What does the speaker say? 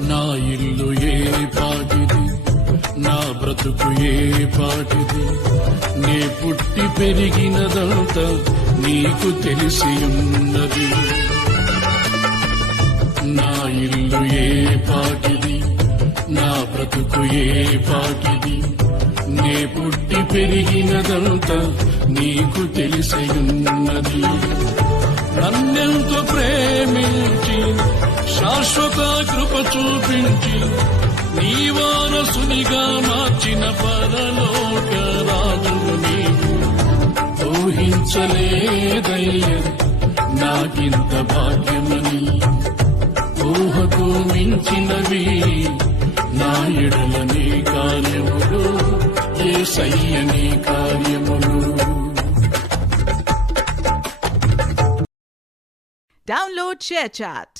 నా ఇల్లు ఏ పాటిది, నా బ్రతుకు ఏ పాటిది, నే పుట్టి పెరిగినదంతా నీకు తెలిసి ఉన్నది. నా ఇల్లు ఏ పాటిది, నా బ్రతుకు ఏ పాటిది, నే పుట్టి పెరిగినదంతా నీకు తెలిసి ఉన్నది. నన్నెంతో ప్రేమించి శాశ్వత కృప చూపించి నీ వారసునిగా మార్చిన పరలోక రాజును నీవు ఊహించలేదయ్యా నాకింత భాగ్యమని. ఊహకు మించినవి నా ఎడల నీ కార్యములు, యేసయ్య నీ కార్యములు. Download ShareChat.